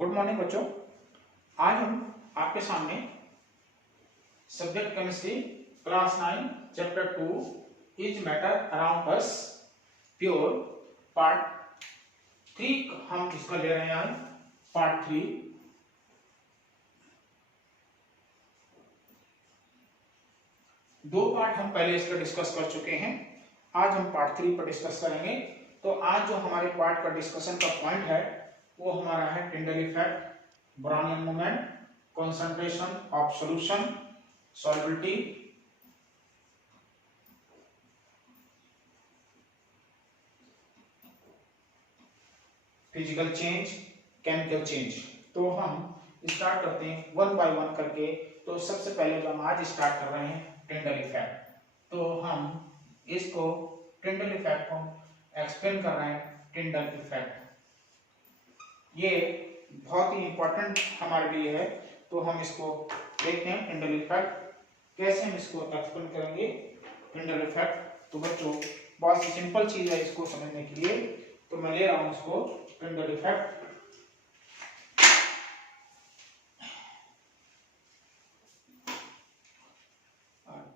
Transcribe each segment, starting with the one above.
Good morning बच्चों। आज हम आपके सामने subject chemistry class 9 chapter 2 is matter around us pure part 3 हम इसका ले रहे हैं आज पार्ट 3। दो पार्ट हम पहले इसका डिस्कस कर चुके हैं। आज हम पार्ट 3 पर डिस्कस करेंगे। तो आज जो हमारे पार्ट का डिस्कशन का पॉइंट है वो हमारा है Tyndall effect, Brownian movement, concentration of solution, solubility, physical change, chemical change. तो हम स्टार्ट करते हैं वन बाय वन करके। तो सबसे पहले जो हम आज स्टार्ट कर रहे हैं टिंडल इफेक्ट। तो हम इसको टिंडल इफेक्ट को एक्सप्लेन कर रहे हैं। टिंडल इफेक्ट ये बहुत ही इंपॉर्टेंट हमारे लिए है। तो हम इसको देखते हैं टिंडल इफेक्ट कैसे हम इसको एक्सप्लेन करेंगे। टिंडल इफेक्ट तो बच्चों बहुत ही सिंपल चीज है इसको समझने के लिए। तो मैं ले रहा हूं इसको टिंडल इफेक्ट।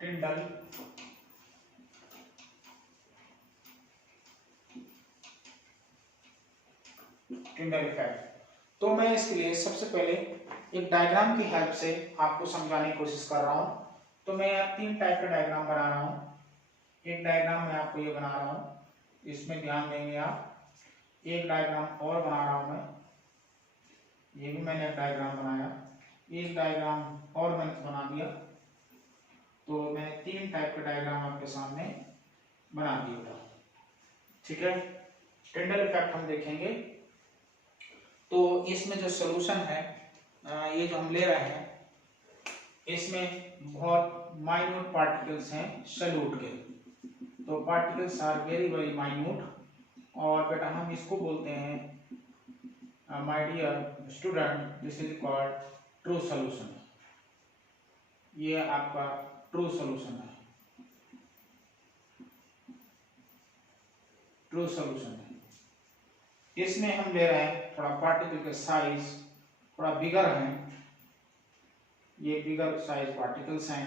टिंडल इफेक्ट तो मैं इसके लिए सबसे पहले एक डायग्राम की हेल्प से आपको समझाने की कोशिश कर रहा हूं। तो मैं यहाँ 3 टाइप का डायग्राम बना रहा हूं। एक डायग्राम मैं आपको ये बना रहा हूं, इसमें ध्यान देंगे आप। एक डायग्राम और बना रहा हूं मैं, ये भी मैंने एक डायग्राम बनाया। एक डायग्राम और मैंने बना दिया। तो मैं 3 टाइप का डायग्राम आपके सामने बना दिया। ठीक है, टिंडल इफेक्ट हम देखेंगे। तो इसमें जो सॉल्यूशन है ये जो हम ले रहे हैं इसमें बहुत माइन्यूट पार्टिकल्स हैं सॉल्यूट के। तो particles are very very minute. और बेटा हम इसको बोलते हैं my dear student, this is called true solution. ये आपका ट्रू सॉल्यूशन है। ट्रू सॉल्यूशन है। इसमें हम ले रहे हैं थोड़ा पार्टिकल का साइज थोड़ा बिगर है। ये बिगर साइज पार्टिकल्स हैं,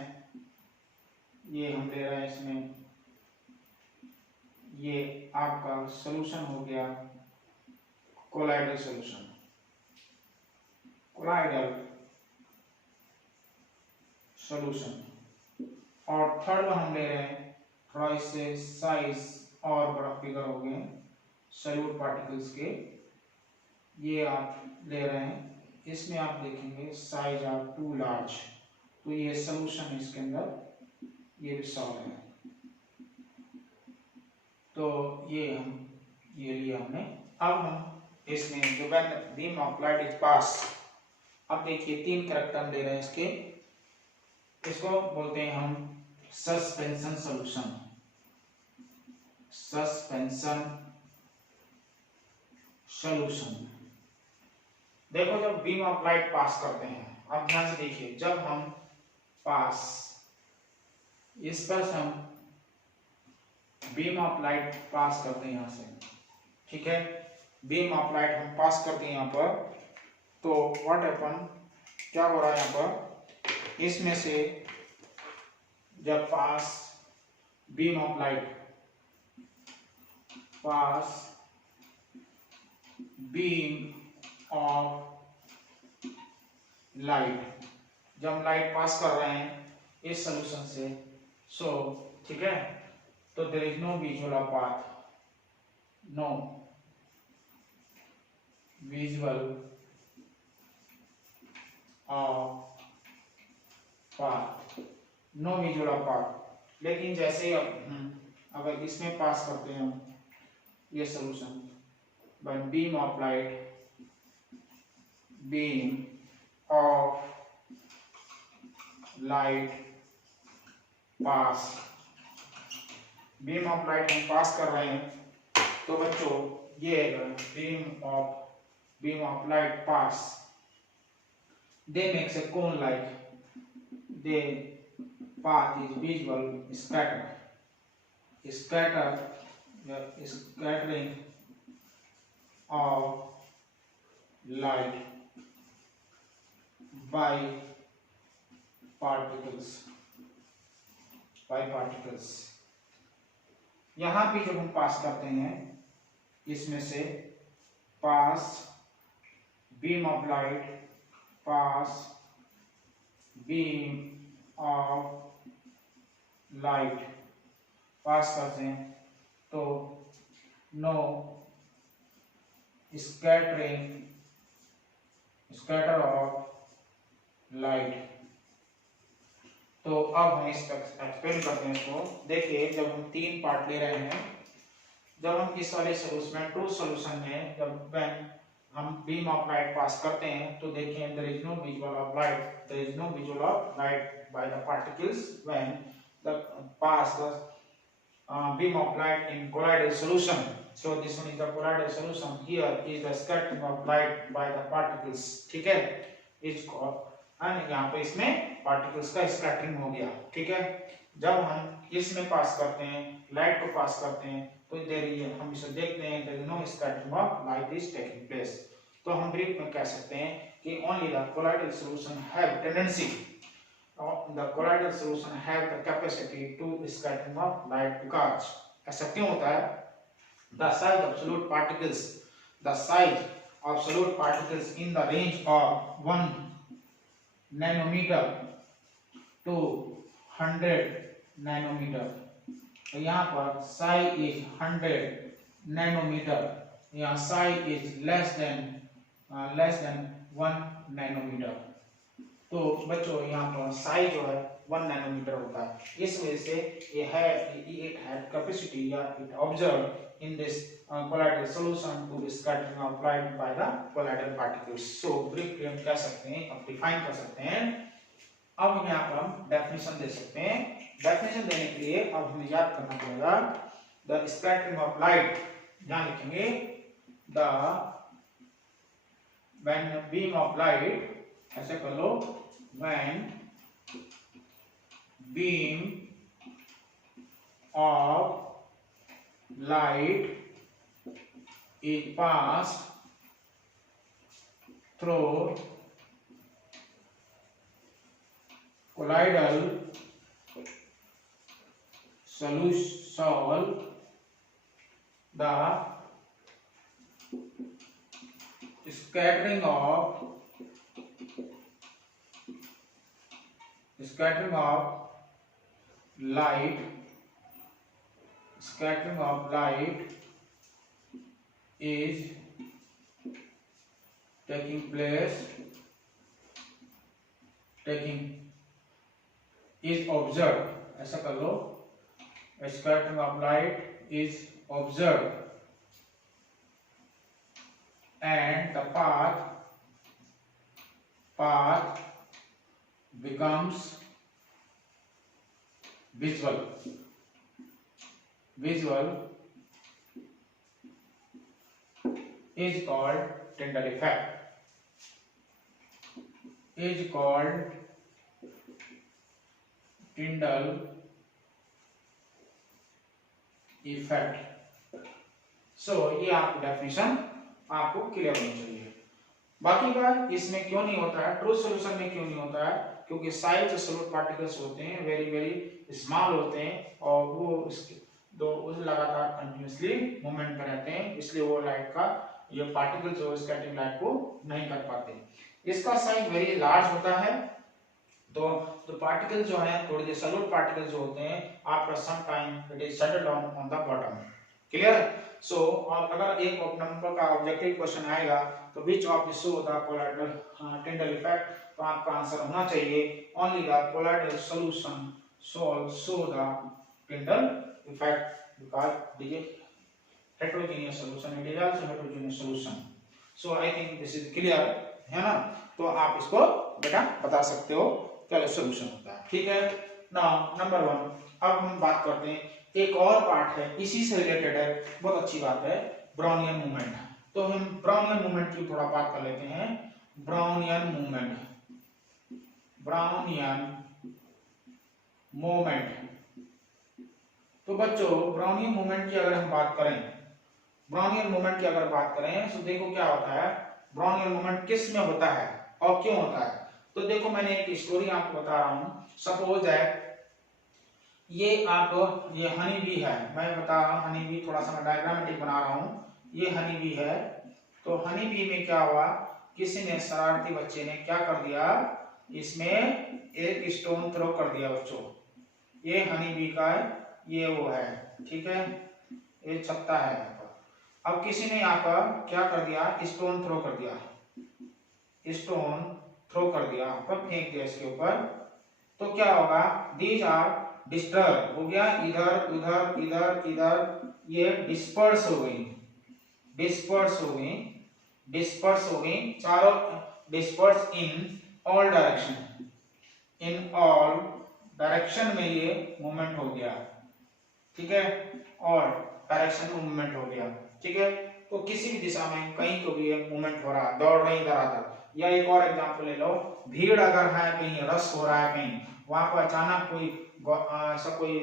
ये हम ले रहे हैं इसमें। ये आपका सॉल्यूशन हो गया कोलाइडल सॉल्यूशन। Colloidal solution. और थर्ड हम ले रहे हैं थोड़ा इससे साइज और बड़ा बिगर हो गए सॉल्यूट पार्टिकल्स के। ये आप ले रहे हैं, इसमें आप देखेंगे साइज ऑफ टू लार्ज। तो ये सॉल्यूशन है इसके अंदर, ये भी सॉल्व है। तो ये लिया हमने। अब हम इसमें जो when beam of light is pass, अब देखिए 3 कैरेक्टर हम ले रहे हैं इसके। इसको बोलते हैं हम सस्पेंशन सॉल्यूशन। Suspension solution. देखो जब बीम ऑफ लाइट पास करते हैं, अब ध्यान से देखिए, जब हम पास इस पर से हम बीम ऑफ लाइट पास करते हैं यहां से, ठीक है, बीम ऑफ लाइट हम पास करते हैं यहां पर। तो व्हाट हैपन, क्या हो रहा है यहां पर, इसमें से जब pass beam of light pass beam of light, जब हम लाइट पास कर रहे हैं इस सॉल्यूशन से, सो ठीक है, तो there is no visual of path, no visual of path, no visual of path. लेकिन जैसे ही अगर इसमें पास करते हैं हम ये solution by beam of light, beam of light pass, beam of light हम पास कर रहे हैं। तो बच्चों ये beam of light pass, they makes a cone like, they path is visual scatter, scattering of light by particles, यहां पे जब हम पास करते हैं इसमें से pass beam of light, pass beam of light pass करते हैं तो नो स्कैटर ऑफ लाइट। तो अब हम इस एक्सप्लेन करते हैं इसको। देखिए जब हम तीन पार्ट ले रहे हैं, जब हम इस वाले सोल्यूशन में, ट्रू सोल्यूशन में, जब व्हेन हम बीम ऑफ लाइट पास करते हैं तो देखिए there is no visual of light, there is no visual of light by the particles when the pass the beam of light in colloidal solution. So this one is the colloidal solution. Here is the scattering of light by the particles. ठीक है, इसको यहाँ पे इसमें particles का scattering हो गया। ठीक है, जब हम इसमें पास करते हैं, लाइट को पास करते हैं तो देर हम इसे देखते हैं there is no scattering of light is taking place. तो हम ब्रीफ में कह सकते हैं कि only the colloidal solution have tendency, the colloidal solution have the capacity to scattering of light because ऐसा क्यों होता है? The size of solute particles, the size of solute particles in the range of 1 nanometer to 100 nanometer। तो यहाँ पर size is 100 nanometer, यहाँ size is less than 1 nanometer। तो बच्चों यहाँ पर साइज जो है 1 नैनोमीटर होता है। इस वजह से it had capacity या it observed in this colloidal solution to scattering of light by the colloidal particles। So briefly हम कह सकते हैं, अब डिफाइन कर सकते हैं। अब यहाँ पर हम डेफिनेशन दे सकते हैं। डेफिनेशन देने के लिए अब हमें याद करना पड़ेगा द स्कैटरिंग ऑफ लाइट, यहाँ लिखेंगे the when beam of light, ऐसे कर लो, when beam of light is passed through colloidal solution, the scattering of light is is observed, ऐसा कर लो, scattering of light is observed and the path becomes visual is called Tyndall effect, सो ये आपको definition आपको clear होनी चाहिए। बाकी बात इसमें क्यों नहीं होता है, ट्रू सॉल्यूशन में क्यों नहीं होता है, क्योंकि साइज जो सॉल्यूट पार्टिकल्स होते हैं वेरी स्मॉल होते हैं और वो लगातार कंटिन्यूअसली मूवमेंट में रहते हैं, इसलिए वो लाइट का ये पार्टिकल जो स्कैटरिंग लाइट को नहीं कर पाते। इसका साइज वेरी लार्ज होता है, तो पार्टिकल जो है थोड़ी देर सॉल्यूट पार्टिकल जो होते हैं after some time it is settle down on the bottom. Clear? So अगर एक नंबर का ऑब्जेक्टिव क्वेश्चन आएगा तो which of this show the colloidal Tyndall effect, तो आपका आंसर होना चाहिए only the colloidal solution show the Tyndall effect because this is heterogeneous solution, it is also heterogeneous solution। so I think this is clear, है ना? तो आप इसको बेटा बता सकते हो क्या सॉल्यूशन होता है। ठीक है, नाउ नंबर 1 अब हम बात करते हैं, एक और पार्ट है इसी से रिलेटेड है, बहुत अच्छी बात है, ब्राउनियन मूवमेंट। तो हम ब्राउनियन मूवमेंट की थोड़ा बात कर लेते हैं। ब्राउनियन मूवमेंट तो बच्चों ब्राउनियन मूवमेंट की अगर हम बात करें, तो देखो क्या होता है, ब्राउनियन मूवमेंट किस में होता है और क्यों होता है। तो देखो मैंने एक स्टोरी आपको बता रहा हूँ। सपोज दैट ये हनी बी है, मैं बता रहा हूँ हनी बी, थोड़ा सा मैं डायग्रामेटिक बना रहा हूँ। ये हनी बी है, तो हनी बी में क्या हुआ, किसी ने शरारती बच्चे ने क्या कर दिया, इसमें एक स्टोन थ्रो कर दिया बच्चों। ये हनी बी का है, ये वो है, ठीक है, ये छत्ता है यहाँ पर। अब किसी ने यहाँ पर क्या कर दिया, स्टोन थ्रो कर दिया, स्टोन थ्रो कर दिया, पर फेंक दिया इसके ऊपर। तो क्या होगा, दीज आर डिस्टर्ब हो गया, इधर उधर इधर इधर, ये डिस्पर्स हो गई, डिस्पर्स हो गई, डिस्पर्स हो गई चारों, disperse in all direction, in all direction में ये मूवमेंट हो गया, ठीक है, और डायरेक्शन में मूवमेंट हो गया, ठीक है। तो किसी भी दिशा में कहीं को भी मूवमेंट हो रहा है, दौड़ रही इधर आकर। या एक और एग्जांपल ले लो, भीड़ अगर है कहीं, रश हो रहा है कहीं, वहां पर अचानक कोई ऐसा कोई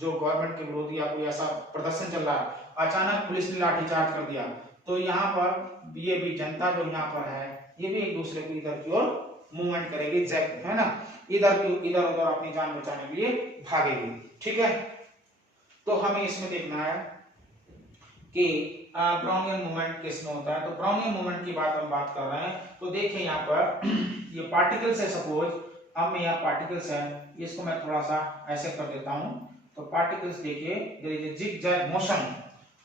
जो गवर्नमेंट के विरोधी या कोई ऐसा प्रदर्शन चल रहा है, अचानक पुलिस ने लाठीचार्ज कर दिया, तो यहाँ पर ये भी जनता जो यहाँ पर है, ये भी एक दूसरे को इधर की ओर मूवमेंट करेगी, है ना, इधर उधर अपनी जान बचाने के लिए भागेगी, ठीक है। तो हमें इसमें देखना है कि ब्राउनियन मूवमेंट किसमें होता है। तो ब्राउनियन मूवमेंट की बात हम बात कर रहे हैं। तो देखिए यहाँ पर ये पार्टिकल्स है, सपोज अब मैं यहाँ पार्टिकल्स है, इसको मैं थोड़ा सा ऐसे कर देता हूँ। तो पार्टिकल्स देखिए, there is a zigzag motion.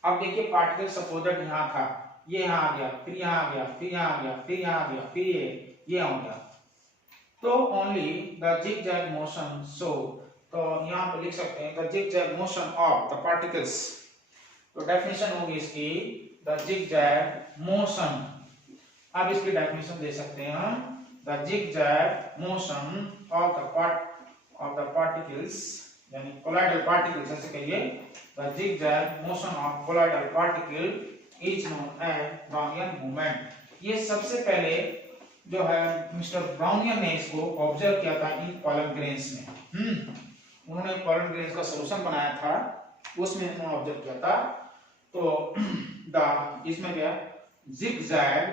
अब देखिए पार्टिकल सपोज दैट यहाँ था, ये यहाँ आ गया, फिर यहाँ आ गया, फिर यहाँ आ गया, फिर यहाँ आ गया, फिर ये हो गया। तो ओनली द जिगजैग मोशन, सो तो यहाँ पे लिख सकते हैं the zigzag motion of the particles. तो डेफिनेशन होगी इसकी, द जिगजैग मोशन। अब इसकी डेफिनेशन दे सकते हैं हम, the zigzag motion of the particles, यानी कोलाइडल पार्टिकल्स ऐसे कहिए, the zigzag motion of colloidal particle is known as Brownian movement. ये सबसे पहले जो है मिस्टर ब्राउनियन ने इसको ऑब्जर्व किया था इन पॉलन ग्रेन्स में। उन्होंने पॉलन ग्रेन्स का सॉल्यूशन बनाया था, उसमें उन्होंने ऑब्जर्व किया था। तो इसमें क्या, zigzag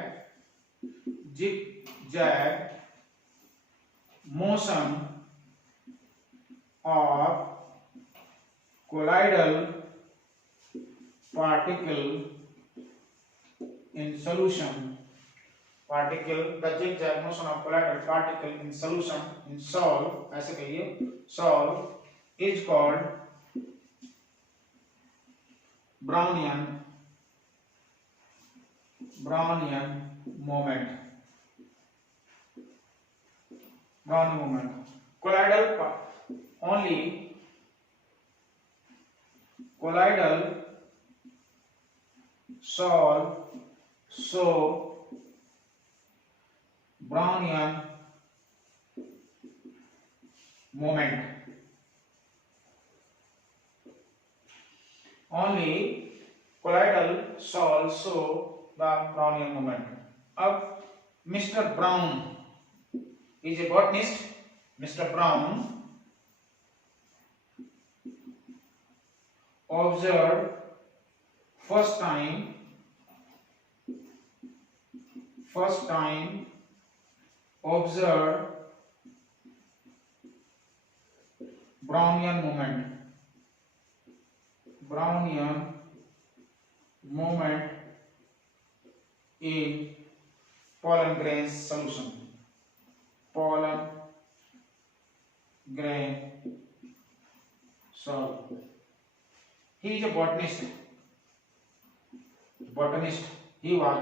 motion of colloidal particle in solution, the zigzag motion of colloidal particle in solution in sol, ऐसे कहिए, sol is called Brownian moment. Brownian moment. Colloidal sol show Brownian moment. Only colloidal sol show the Brownian moment. अब mister brown is a botanist. Mr. Brown observed first time observed Brownian moment in pollen grain solution. Pollen grain solution. He is a botanist. He was,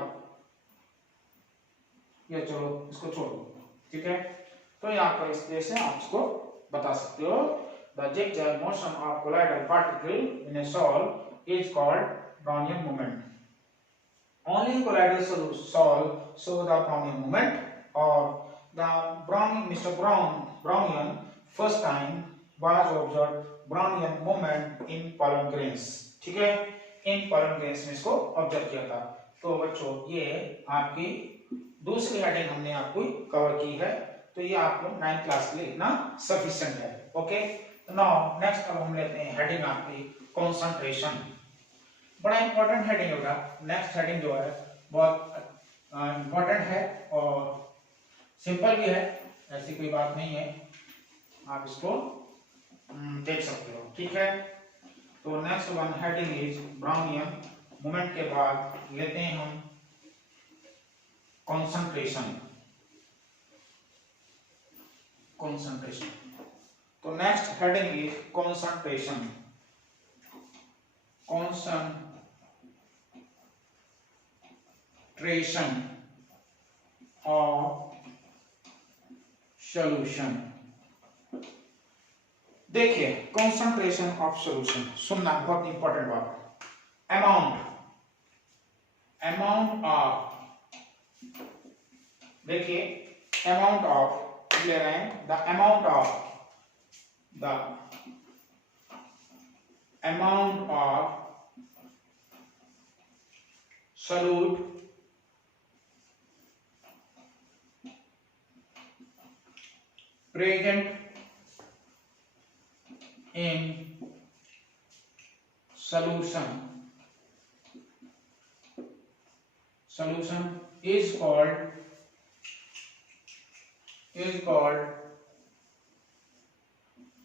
ये चलो इसको छोड़ो, ठीक है। तो यहाँ पर इस तरह से आप इसको बता सकते हो, the zigzag motion of colloidal particle in a sol is called Brownian moment. Only colloidal sol show the Brownian moment, or the Mr. Brownian first time was observed Brownian moment in pollen grains, ठीक है, इन pollen grains में इसको observe किया था। तो बच्चों ये आपकी दूसरी हेडिंग हमने आपको कवर की है, तो ये आपको 9th क्लास के लिए इतना सफिशिएंट है, ओके। नाउ नेक्स्ट अब हम लेते हैं हेडिंग आपकी कंसंट्रेशन। बड़ा इंपॉर्टेंट हेडिंग होगा, नेक्स्ट हेडिंग जो है बहुत इंपॉर्टेंट है, और सिंपल भी है, ऐसी कोई बात नहीं है, आप इसको देख सकते हो। ठीक है, तो next one heading is Brownian. Movement के बाद लेते हैं हम कंसंट्रेशन। कंसंट्रेशन, तो next heading is concentration. Concentration of solution. देखिए कंसंट्रेशन ऑफ सॉल्यूशन, सुनना बहुत इंपॉर्टेंट बात है। अमाउंट ऑफ, देखिए अमाउंट ऑफ, ले रहे हैं the amount of solute present in solution is called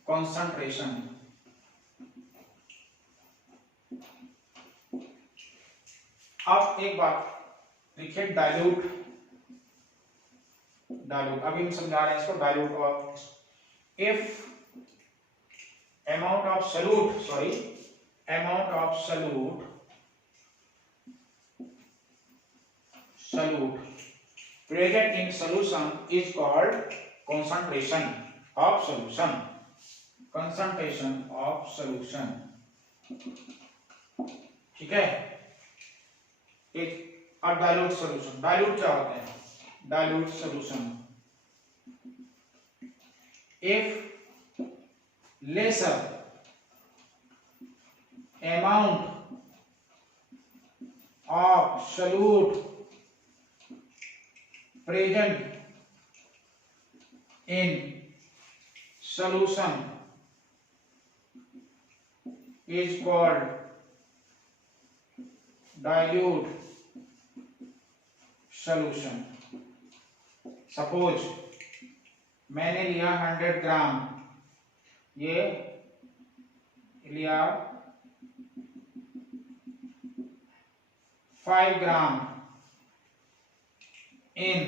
concentration। अब एक बात लिखिए, डाइल्यूट। अभी हम समझा रहे हैं इसको, dilute of. If amount of solute present in solution is called concentration of solution। ठीक है। एक और डाइल्यूट सॉल्यूशन। डाइल्यूट क्या होते हैं? Dilute solution, if lesser amount of solute present in solution is called dilute solution। Suppose मैंने लिया 100 ग्राम, ये लिया 5 ग्राम in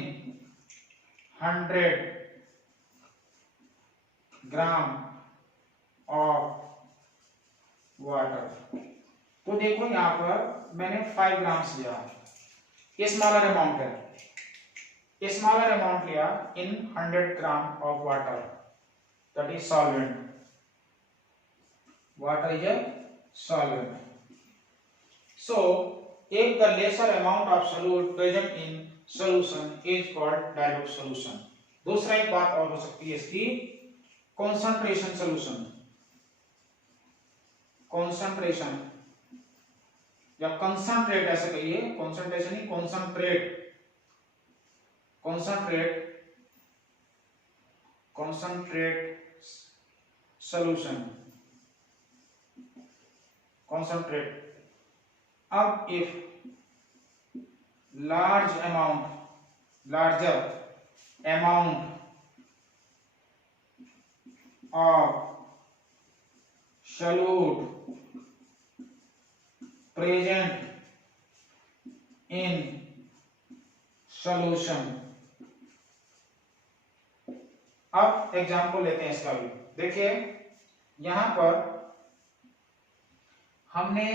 100 ग्राम ऑफ वाटर। तो देखो यहां पर मैंने 5 ग्राम्स लिया, स्मॉलर अमाउंट है, स्मॉलर अमाउंट लिया इन 100 gram of water, that is solvent. Water is a solvent. So if the lesser amount of solute present in solution is called dilute solution। दूसरा एक बात और हो सकती है इसकी, concentration solution, concentration या concentrate ऐसे कहिए, concentration ही concentrate solution, concentrate। अब if larger amount of solute present in solution। अब एग्जाम्पल लेते हैं इसका भी। देखिए यहां पर हमने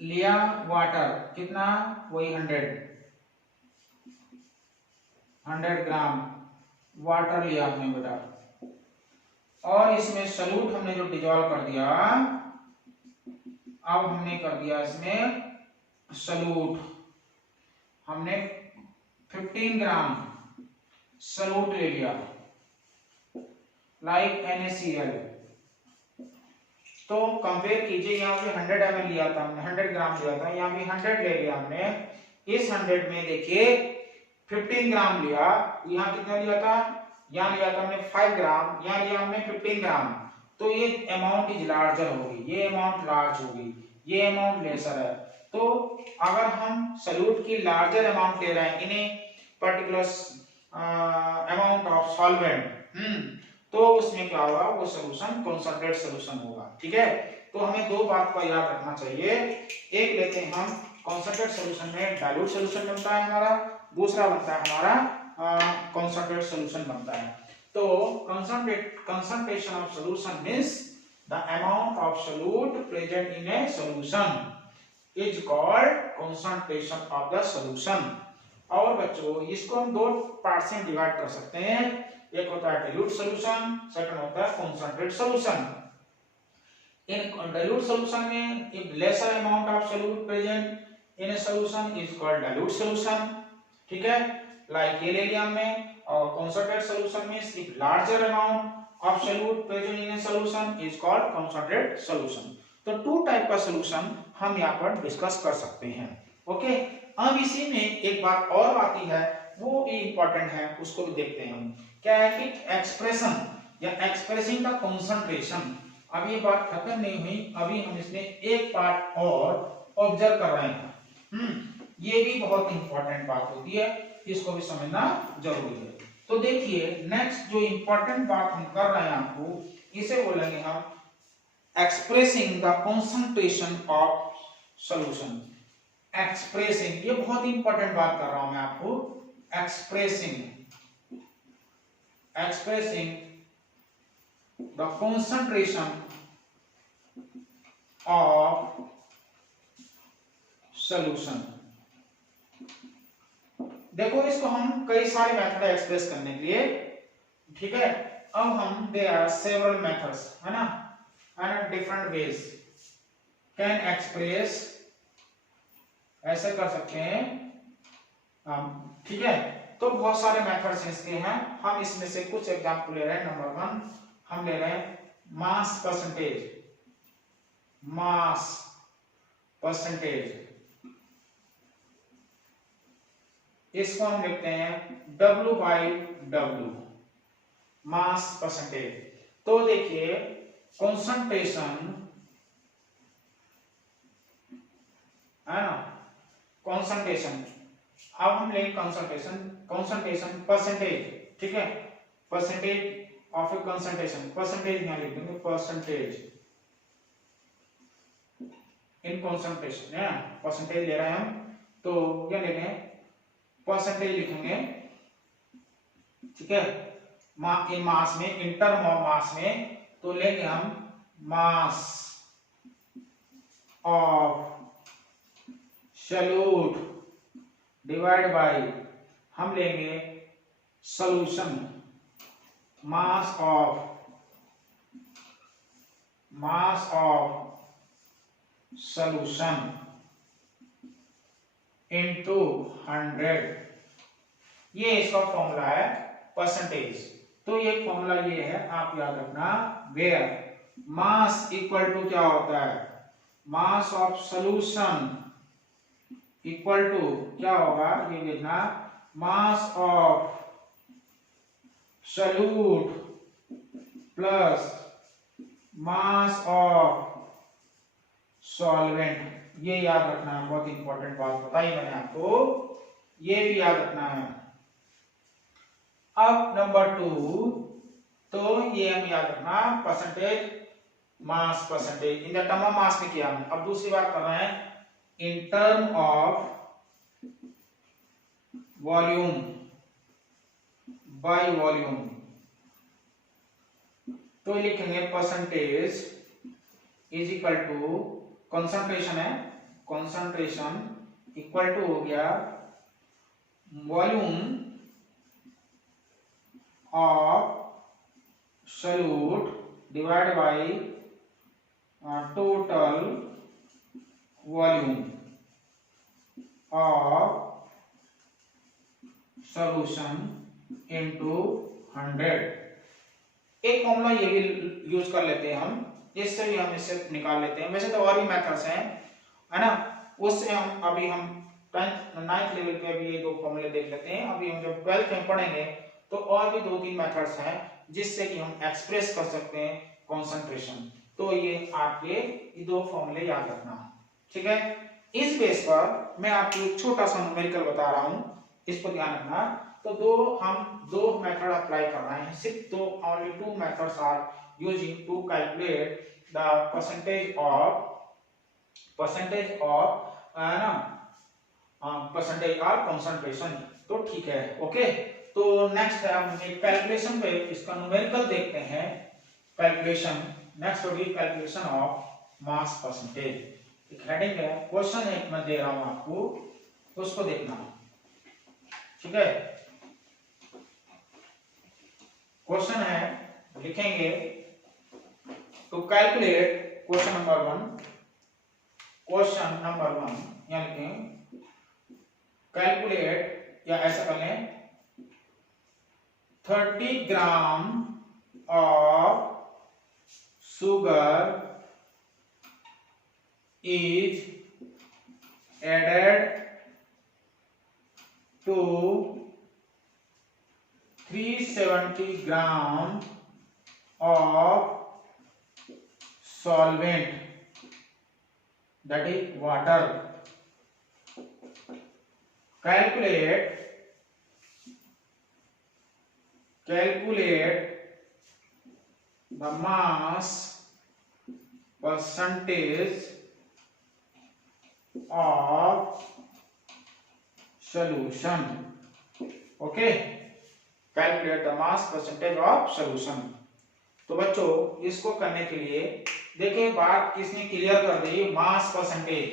लिया वाटर, कितना, वही 100 ग्राम वाटर लिया हमने बेटा, और इसमें सॉल्यूट हमने जो डिजॉल्व कर दिया, अब हमने कर दिया इसमें सॉल्यूट, हमने 15 ग्राम सॉल्यूट ले लिया, लाइक NaCl। तो कंपेयर कीजिए, यहाँ पे 100 ml लिया था हमने, 100 ग्राम लिया था, यहाँ भी 100 ले लिया हमने। इस 100 में देखिए 15 ग्राम लिया, यहाँ कितना लिया था, यहाँ लिया था हमने 5 ग्राम, यहाँ लिया हमने 15 ग्राम। तो ये अमाउंट इज लार्जर होगी, ये अमाउंट लार्ज होगी, ये अमाउंट लेसर है। तो अगर हम सॉल्यूट की लार्जर अमाउंट ले रहे हैं in a particular amount of solvent, तो उसमें क्या होगा, वो सॉल्यूशन कंसंट्रेट सॉल्यूशन होगा। ठीक है, तो हमें दो बात का याद रखना चाहिए। एक लेते हैं हम कंसंट्रेट सॉल्यूशन में डाइल्यूट सॉल्यूशन बनता है हमारा, दूसरा बनता है हमारा कंसंट्रेट सॉल्यूशन बनता है। तो concentration of solution means the amount of solute present in A solution is called concentration of the solution. और बच्चों इसको हम दो पार्ट में डिवाइड कर सकते हैं, एक होता है डाइल्यूट सॉल्यूशन, सेकंड होता है कंसंट्रेट सॉल्यूशन। इन डाइल्यूट सॉल्यूशन में if lesser amount of solute present in a solution is called dilute solution। ठीक है, लाइक ये ले लिया हमने। और concentrate solution में if larger amount of solute present in a solution is called concentrate solution। तो टू टाइप का सॉल्यूशन हम यहाँ पर डिस्कस कर सकते हैं। ओके, अब इसी में एक बात और आती है, वो भी इंपॉर्टेंट है, उसको भी देखते हैं हम। क्या है कि एक्सप्रेशन या एक्सप्रेसिंग का कंसंट्रेशन। अब ये बात खत्म नहीं हुई, अभी हम इसमें एक पार्ट और ऑब्जर्व कर रहे हैं। ये भी बहुत इंपॉर्टेंट बात होती है, इसको भी समझना जरूरी है। तो देखिए नेक्स्ट जो इंपॉर्टेंट बात हम कर रहे हैं आपको, इसे बोलेंगे हम expressing the concentration of solution. Expressing, ये बहुत इंपॉर्टेंट बात कर रहा हूं मैं आपको। Expressing the concentration of solution। देखो इसको हम कई सारे मेथड है एक्सप्रेस करने के लिए। ठीक है, अब हम देयर आर सेवरल मेथड्स, है ना, and different ways can express, ऐसे कर सकते हैं हम। ठीक है, तो बहुत सारे मेथड्स इसके हैं, हम इसमें से कुछ एग्जांपल ले रहे हैं। नंबर 1 हम ले रहे हैं मास परसेंटेज, इसको हम लिखते हैं W/W, मास परसेंटेज। तो देखिए कंसंट्रेशन है ना, कंसंट्रेशन, अब हम लेंगे कंसंट्रेशन परसेंटेज। ठीक है, percentage of A concentration, percentage यहां लिख देंगे, परसेंटेज इन कंसंट्रेशन है, परसेंटेज ले रहे हैं हम, तो क्या लेंगे, परसेंटेज लिखेंगे। ठीक है, इन मास में, इन टर्म ऑफ मास में, तो लेंगे हम मास ऑफ सॉल्यूट डिवाइड बाय, हम लेंगे solution, mass of solution into 100। ये इसका फॉर्मूला है परसेंटेज। तो ये फॉर्मूला ये है, आप याद रखना, वेयर मास इक्वल टू क्या होता है, mass of solution equal to क्या होगा, ये लिखना, mass of solute plus mass of solvent. ये याद रखना है, बहुत इंपॉर्टेंट बात बताई मैंने आपको, ये भी याद रखना है। अब नंबर 2, तो ये हम याद रखना, percentage mass percentage in the term of mass में किया हमने। अब दूसरी बात कर रहे हैं in term of volume by volume, तो लिखेंगे percentage is equal to, concentration है, कंसंट्रेशन इक्वल टू हो गया volume of solute divide by total volume of solution into 100। एक फॉर्मूला ये भी यूज कर लेते हैं हम, इससे भी हम इसे निकाल लेते हैं। वैसे तो और भी मेथड्स हैं, है ना, उससे हम अभी हम 9th लेवल पे अभी ये दो फॉर्मूले देख लेते हैं। अभी हम जब 12th में पढ़ेंगे तो और भी 2-3 मेथड्स हैं जिससे कि हम एक्सप्रेस कर सकते हैं कंसंट्रेशन। तो ये आपके ये दो फॉर्मूले याद रखना, ठीक है। इस बेस पर मैं आपको एक छोटा सा न्यूमेरिकल बता रहा हूं, इस पर ध्यान रखना। तो हम दो मेथड अप्लाई कर रहे हैं, सिर्फ दो, only two methods are using to calculate the percentage of ना परसेंटेज और कंसंट्रेशन। तो ठीक है, ओके। तो नेक्स्ट है हम एक कैलकुलेशन पे इसका न्यूमेरिकल देखते हैं। कैलकुलेशन नेक्स्ट होगी कैलकुलेशन ऑफ मास परसेंटेज। एक हेडिंग है, क्वेश्चन एक मैं दे रहा हूं आपको, उसको देखना, ठीक है। क्वेश्चन है, लिखेंगे टू कैलकुलेट क्वेश्चन नंबर 1 यहाँ लिखेंगे कैलकुलेट, या ऐसा कर लें 30 gram of sugar is added to 370 gram of solvent, that is water. Calculate the mass percentage of solution. Okay, calculate the mass percentage of solution. तो बच्चों इसको करने के लिए देखिए बात किसने क्लियर कर दी, मास परसेंटेज।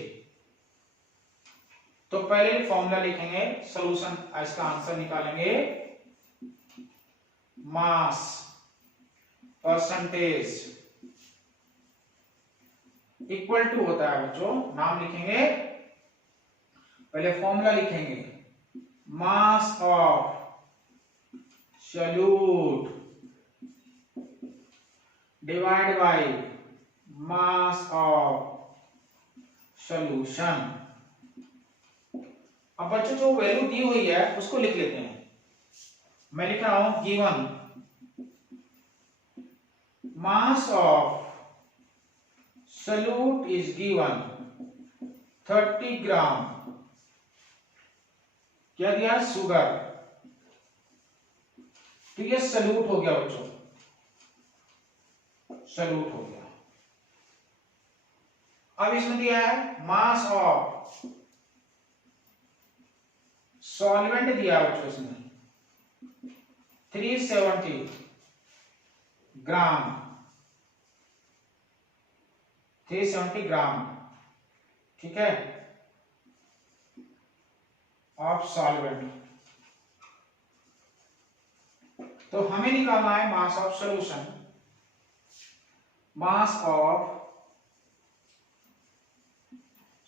तो पहले फॉर्मूला लिखेंगे, सॉल्यूशन, इसका आंसर निकालेंगे। मास परसेंटेज इक्वल टू होता है बच्चों, नाम लिखेंगे, पहले फॉर्मूला लिखेंगे, मास of solute divide by mass of solution. अब बच्चों जो वैल्यू दी हुई है उसको लिख लेते हैं। मैं लिख रहा हूं given mass of solute is given 30 ग्राम, क्या दिया, शुगर। तो ये सॉल्यूट हो गया बच्चों, सॉल्यूट हो गया। अब इसमें दिया है मास ऑफ सॉल्वेंट, दिया बच्चों इसमें 370 ग्राम, 370 ग्राम, ठीक है, ऑफ सॉल्वेंट। तो हमें निकालना है mass of solution. Mass of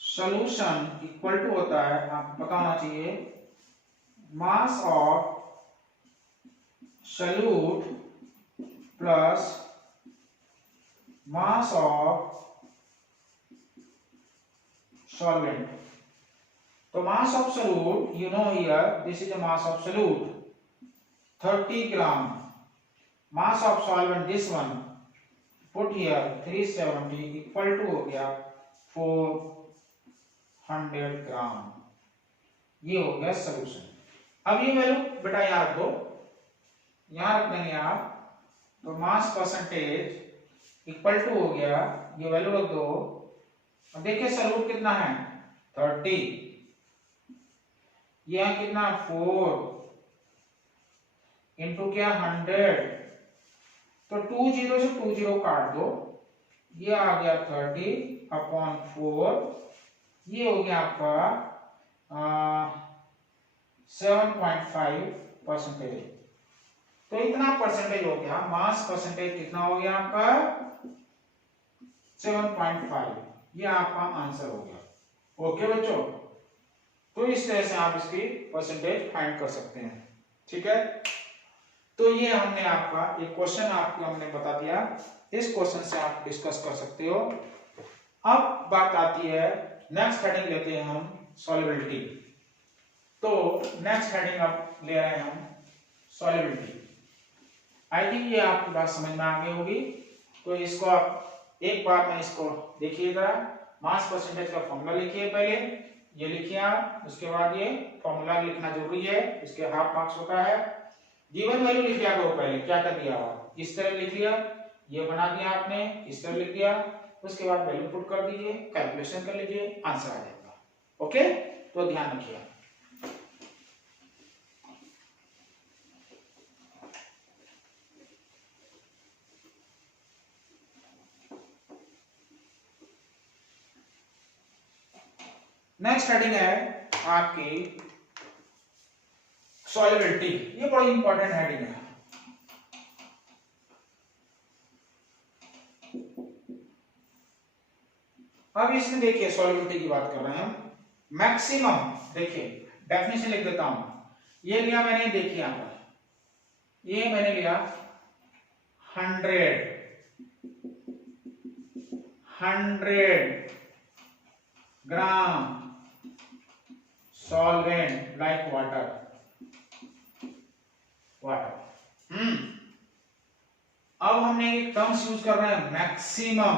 solution equal to होता है, आपको बताना चाहिए, mass of solute plus mass of solvent. तो mass of solute, you know here this is the mass of solute 30 gram, mass of solvent this one put here 370 equal to हो गया 400 ग्राम। ये हो गया सॉल्यूशन। अब ये वैल्यू बेटा यहाँ रख दो, यहाँ रख देंगे आप, तो मास परसेंटेज इक्वल टू हो गया, ये वैल्यू रख दो। अब देखिए सॉल्यूट कितना है 30, यह कितना 4 इंटू क्या 100, तो 2 0 से 2 0 काट दो, ये आ गया 30 अपॉन 4, ये हो गया आपका 7.5%। तो इतना परसेंटेज हो गया, मास परसेंटेज कितना हो गया आपका 7.5, ये आपका आंसर हो गया। ओके बच्चों, तो इस तरह से आप इसकी परसेंटेज फाइंड कर सकते हैं, ठीक है। तो ये हमने आपका एक क्वेश्चन आपको हमने बता दिया, इस क्वेश्चन से आप डिस्कस कर सकते हो। अब बात आती है, नेक्स्ट हेडिंग लेते हैं हम सॉल्युबिलिटी। तो नेक्स्ट हेडिंग अब ले रहे हैं हम सॉल्युबिलिटी। आई थिंक ये आपकी बात समझ में आ गई होगी। तो इसको आप एक बार में इसको देखिएगा, मास परसेंटेज का फॉर्मूला लिखिए पहले, ये लिखिए आप। उसके बाद ये फॉर्मूला लिखना जरूरी है, इसके हाफ मार्क्स होता है। गिवन वैल्यू लिख लिया करो, पहले क्या कर दिया आप, इस तरह लिख लिया, ये बना दिया आपने, इस तरह लिख दिया, उसके बाद वैल्यू पुट कर दीजिए, कैलकुलेशन कर लीजिए, आंसर आ जाएगा। ओके, तो ध्यान रखिए। नेक्स्ट हेडिंग है आपकी सॉल्युबिलिटी। ये बड़ी इंपॉर्टेंट हेडिंग है। अब इसमें देखिए सॉल्युबिलिटी की बात कर रहे हैं हम। मैक्सिमम, देखिए डेफिनेशन लिख देता हूं। ये लिया मैंने, देखिए यहां पर, ये मैंने लिया 100 ग्राम solvent like water। अब हमने एक टर्म्स यूज कर रहे हैं, maximum.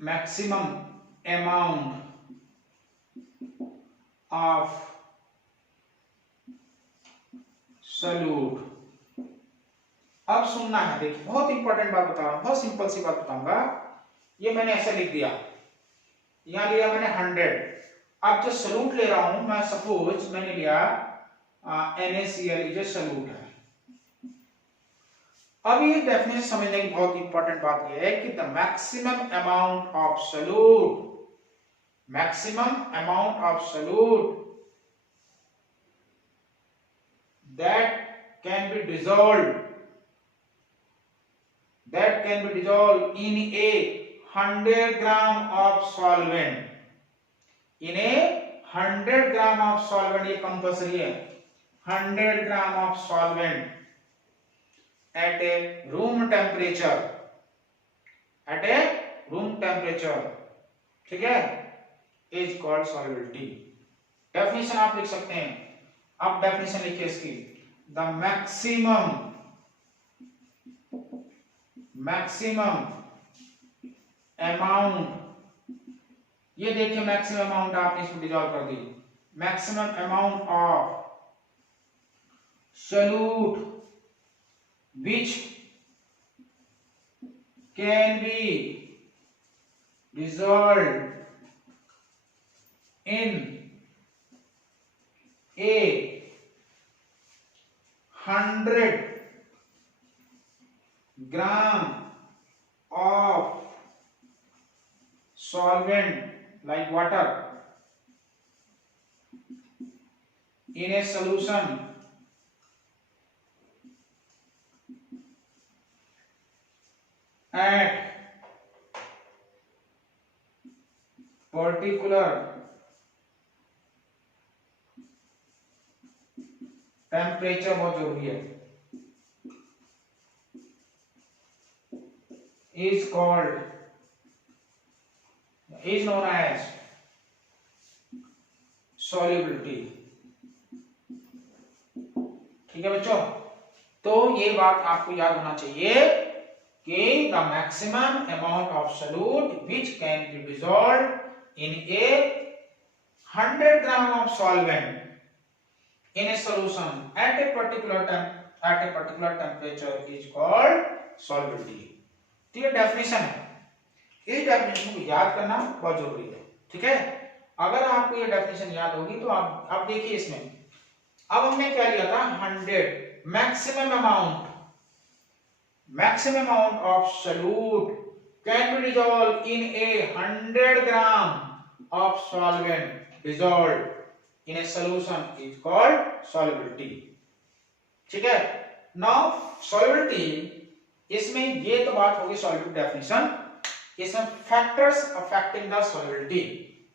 Maximum amount of solute. अब सुनना है, देखिए बहुत इंपॉर्टेंट बात बता रहा हूं, बहुत सिंपल सी बात बताऊंगा। ये मैंने ऐसे लिख दिया, यहां लिया मैंने 100। अब जो सॉल्यूट ले रहा हूं मैं, सपोज मैंने लिया NaCl, ये सॉल्यूट है। अब ये डेफिनेशन समझने की बहुत इंपॉर्टेंट बात यह है कि the maximum amount of solute, maximum amount of solute that can be dissolved in a 100 gram of solvent, in a 100 gram of solvent, ये कंपल्सरी है, 100 gram of solvent at a room temperature, at a room temperature, ठीक है, is called solubility। Definition आप लिख सकते हैं। अब definition लिखिए इसकी, द मैक्सिमम अमाउंट, ये देखिए मैक्सिमम अमाउंट आपने इसमें डिसॉल्व कर दी, maximum amount of solute which can be dissolved in a 100 gram of solvent like water in a solution at particular temperature, बहुत जरूरी है, is called, is known as solubility। ठीक है बच्चों, तो ये बात आपको याद होना चाहिए कि the maximum amount of solute which can be dissolved in a 100 gram of solvent in a solution at a particular temperature is called solubility। तो ये डेफिनेशन है, इस डेफिनेशन को याद करना बहुत जरूरी है। ठीक है, अगर आपको ये डेफिनेशन याद होगी तो आप देखिए इसमें, अब हमने क्या लिया था 100, maximum amount of solute can be dissolved in a 100 gram of solvent dissolved in a solution is called solubility। ठीक है, नाउ solubility, इसमें ये तो बात होगी solubility डेफिनेशन, इसमें फैक्टर्स अफेक्टिंग द solubility।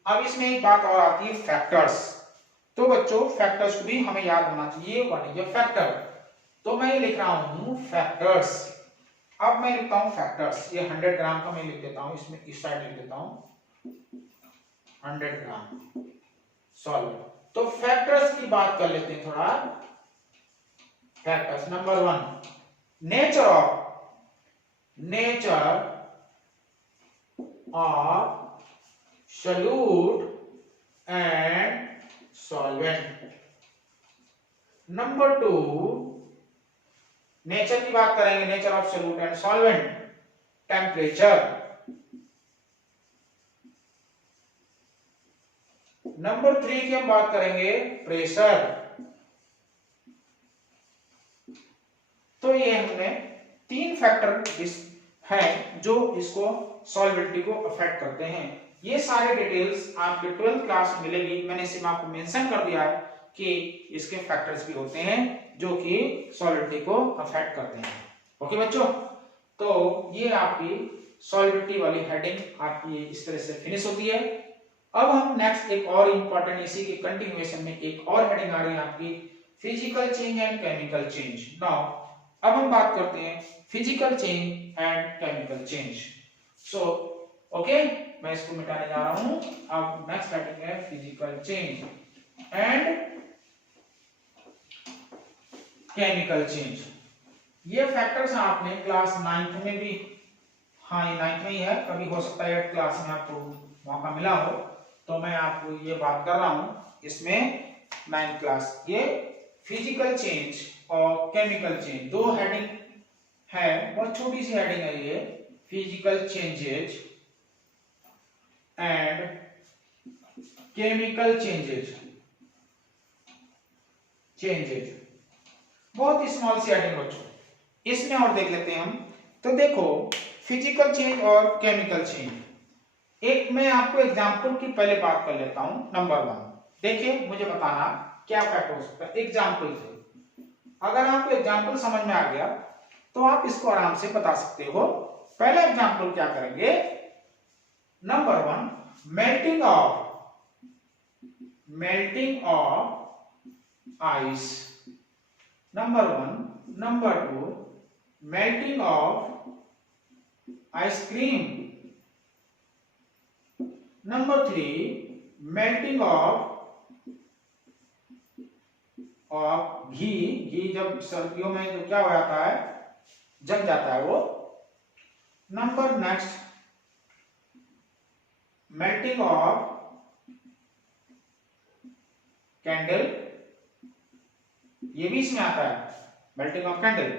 अब इसमें एक बात और आती है फैक्टर्स। तो बच्चों फैक्टर्स को भी हमें याद होना चाहिए, वन इज फैक्टर। तो मैं ये लिख रहा हूं फैक्टर्स। अब मैं लिखता हूं फैक्टर्स, ये 100 ग्राम का मैं लिख देता हूं, इसमें इस साइड लिख देता हूं 100 ग्राम सॉल्वेंट। तो फैक्टर्स की बात कर लेते हैं थोड़ा। Factors number 1, nature of solute and solvent। Number 2 nature की बात करेंगे, nature of solute and solvent, temperature. Number 3 की हम बात करेंगे प्रेशर। तो ये हमने 3 फैक्टर हैं जो इसको सॉल्वेबिलिटी को अफेक्ट करते हैं। ये सारे डिटेल्स आपके 12th क्लास में मिलेगी। मैंने सिर्फ आपको मेंशन कर दिया है कि इसके फैक्टर्स भी होते हैं जो कि सॉल्वेबिलिटी को अफेक्ट करते हैं। ओके बच्चों, तो ये आपकी सॉल्वेबिलिटी वाली हेडिंग आपकी इस तरह से फिनिश होती है। अब हम नेक्स्ट एक और इंपॉर्टेंट इसी के कंटिन्यूएशन में एक और हेडिंग आ रही है आपकी physical change and chemical change. Now अब हम बात करते हैं physical change and chemical change. So okay, मैं इसको मिटाने जा रहा हूं। अब नेक्स्ट हेडिंग है physical change and chemical change. ये फैक्टर्स आपने क्लास 9th में भी, हाँ ये 9th में ही है, कभी हो सकता है 8th क्लास में आपको मौका मिला हो, तो मैं आपको ये बात कर रहा हूं इसमें 9th क्लास। ये फिजिकल चेंज और केमिकल चेंज दो हेडिंग है, बहुत छोटी सी हेडिंग है ये, physical changes and chemical changes. बहुत ही स्मॉल सी हेडिंग बच्चों, इसमें और देख लेते हैं हम। तो देखो फिजिकल चेंज और केमिकल चेंज, एक मैं आपको एग्जांपल की पहले बात कर लेता हूं। नंबर 1 देखिए, मुझे बताना क्या फैक्ट हो सकता है एग्जांपल से। अगर आपको एग्जांपल समझ में आ गया तो आप इसको आराम से बता सकते हो। पहला एग्जांपल क्या करेंगे, number 1 melting of ice. Number 1, number 2 melting of ice cream. Number 3 melting of ghee जब सर्दियों में तो क्या हो जाता है, जम जाता है वो। Number next melting of candle, ये भी इसमें आता है मेल्टिंग ऑफ कैंडल।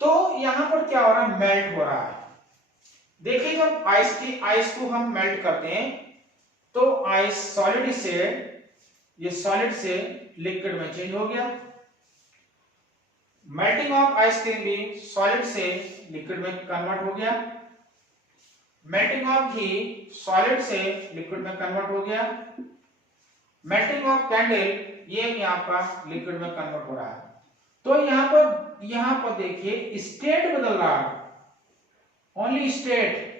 तो यहां पर क्या हो रहा है, मेल्ट हो रहा है। देखिए जब आइस को हम मेल्ट करते हैं तो आइस सॉलिड से, ये सॉलिड से लिक्विड में चेंज हो गया। मेल्टिंग ऑफ आइसक्रीम भी सॉलिड से लिक्विड में कन्वर्ट हो गया। मेल्टिंग ऑफ घी सॉलिड से लिक्विड में कन्वर्ट हो गया। मेल्टिंग ऑफ कैंडल ये भी आपका लिक्विड में कन्वर्ट हो रहा है। तो यहां पर देखिए स्टेट बदल रहा है, ओनली स्टेट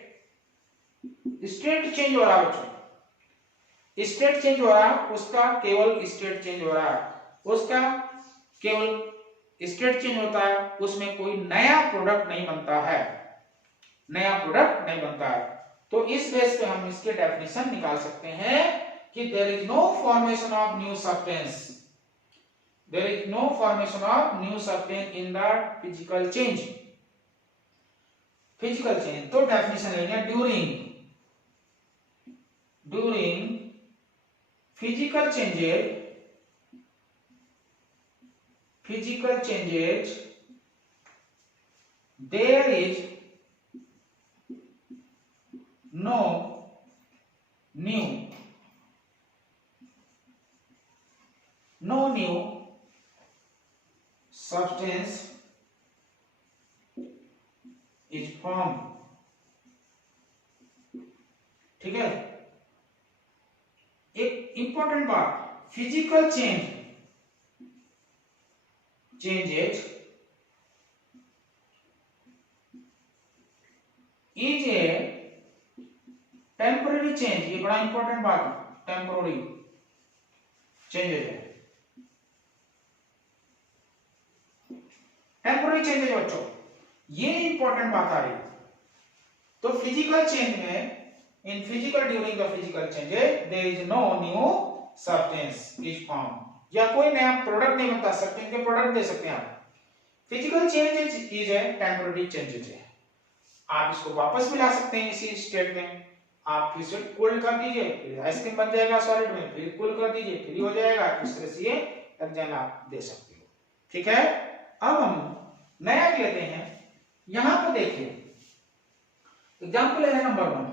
चेंज हो रहा है बच्चों, स्टेट चेंज हो रहा है, उसका केवल स्टेट चेंज हो रहा है, उसका केवल स्टेट चेंज होता है, उसमें कोई नया प्रोडक्ट नहीं बनता है, नया प्रोडक्ट नहीं बनता है। तो इस बेस पे हम इसके डेफिनेशन निकाल सकते हैं कि there is no formation of new substance, there is no formation of new substance in the physical change. Physical change तो डेफिनेशन लेंगे during physical changes there is no new substance is formed। ठीक है, एक important बात, physical changes is a temporary change, ये बड़ा important बात है, टेम्पररी चेंजेज है, टेम्पररी चेंजेज बच्चों, ये इंपॉर्टेंट बात आ रही है। तो फिजिकल चेंज में in physical during the physical changes there is no new substance is formed, या कोई नया प्रोडक्ट नहीं बनता, सब्सटेंस के प्रोडक्ट दे सकते हैं आप। Physical changes is a temporary changes है। आप इसको वापस भी ला सकते हैं इसी स्टेट में। आप फिर से कोल्ड कर दीजिए, फिर आइसक्रीम बन जाएगा सॉलिड में, फिर कूल कर दीजिए, फिर हो जाएगा। इस तरह से ये एग्जाम आप दे सकते हो। ठीक है, अब हम नया लेते हैं। यहां पर देखिए एग्जाम्पल है number 1,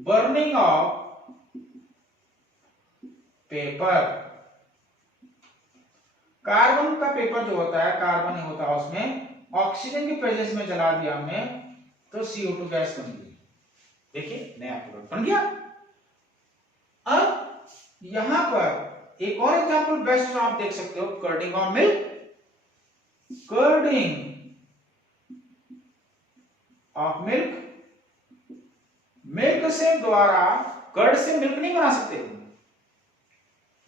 burning of paper. Carbon का पेपर जो होता है, कार्बन ही होता है, उसमें ऑक्सीजन की प्रेजेंस में जला दिया हमने तो CO2 गैस बन गई। देखिए नया प्रोडक्ट बन गया। अब यहां पर एक और एग्जांपल बेस्ट आप देख सकते हो, curding of milk. Curding of milk, milk से द्वारा कर्ड से मिल्क नहीं बना सकते।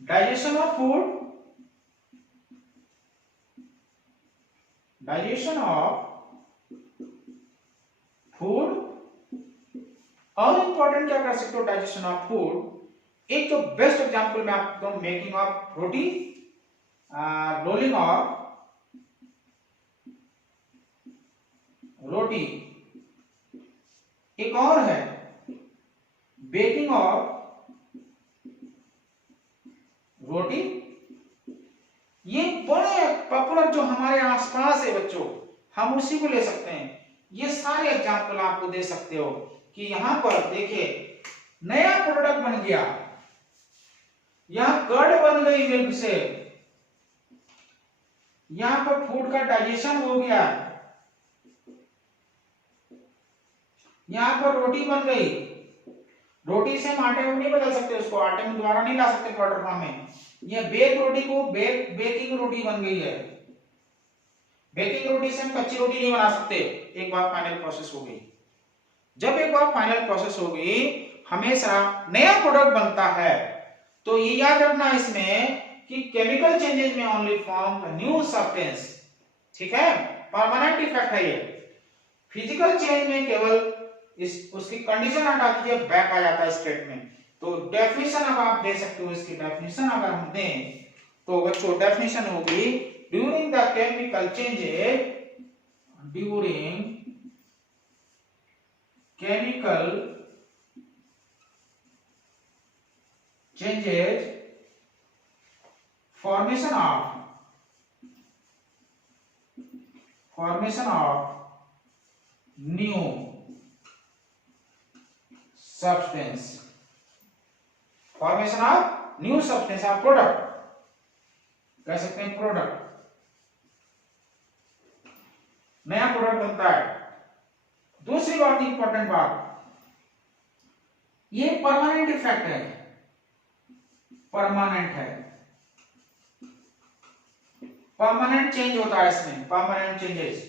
Digestion of food, digestion of food. और इंपॉर्टेंट क्या कर सकते हो, डाइजेशन ऑफ फूड। एक तो बेस्ट एग्जांपल मैं आपको दूं, making of roti, rolling of roti. एक और है बेकिंग ऑफ रोटी। ये बड़े पॉपुलर जो हमारे आसपास है बच्चों, हम उसी को ले सकते हैं। ये सारे एग्जांपल आपको दे सकते हो कि यहां पर देखिए नया प्रोडक्ट बन गया, यहां कर्ड बन गई मिल्क से, यहां पर फूड का डाइजेशन हो गया, यहां पर रोटी बन गई। रोटी से हम आटे में नहीं बदल सकते, उसको आटे में दोबारा नहीं ला सकते पाउडर फॉर्म में। ये बेक रोटी को बेकिंग रोटी बन गई है। बेकिंग रोटी से हम कच्ची रोटी नहीं बना सकते, एक बार फाइनल प्रोसेस हो गई। जब एक बार फाइनल प्रोसेस हो गई, हमेशा नया प्रोडक्ट बनता है। तो ये याद रखना इसमें कि केमिकल चेंजेस में ओनली फॉर्म न्यू सब्सटेंस। ठीक है, परमानेंट इफेक्ट है ये। फिजिकल चेंज में केवल उसकी कंडीशन हटा दीजिए, बैक आ जाता है स्टेट में। तो डेफिनेशन अब आप दे सकते हो, इसकी डेफिनेशन अगर हम दें तो बच्चों डेफिनेशन होगी, during the chemical changes, during chemical changes, formation of new substance, formation of new substance of product, कह सकते हैं प्रोडक्ट, नया प्रोडक्ट बनता है। दूसरी बात, इंपॉर्टेंट बात, ये परमानेंट इफेक्ट है, परमानेंट है, परमानेंट चेंज होता है इसमें, परमानेंट चेंजेस,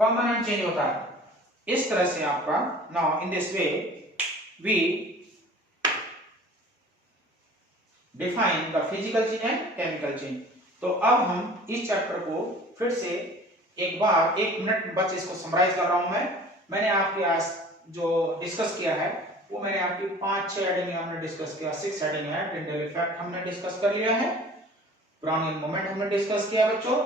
परमानेंट चेंज होता है। इस तरह से आपका now in this way we define the physical change and chemical change. तो अब हम इस चैप्टर को फिर से एक बार 1 मिनट बस इसको समराइज कर रहा हूं मैंने आपके आज जो डिस्कस किया है वो मैंने आपकी 5-6 हेडिंग हमने डिस्कस किया, 6 हेडिंग है। टिंडल इफेक्ट हमने डिस्कस कर लिया है, ब्राउनियन मोमेंट हमने डिस्कस किया बच्चों,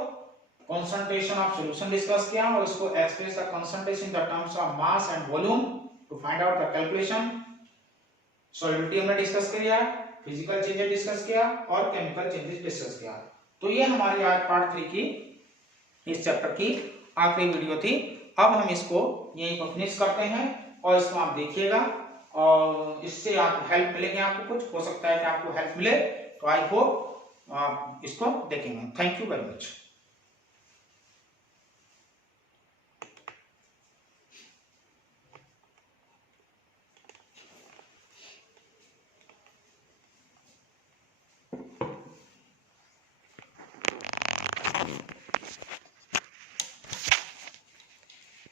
कंसंट्रेशन ऑफ सॉल्यूशन डिस्कस किया और उसको express the concentration in the terms of mass and volume to find out the calculation. Solidity हमने डिस्कस किया, फिजिकल चेंजेस डिस्कस किया और केमिकल चेंजेस डिस्कस किया। तो ये हमारी आज पार्ट 3 की इस चैप्टर की आखिरी वीडियो थी। अब हम इसको यहीं पर फिनिश करते हैं और इसको आप देखिएगा और इससे आपको हेल्प मिलेगी। आपको कुछ हो सकता है कि आपको हेल्प मिले, तो आई होप आप इसको देखेंगे। Thank you very much.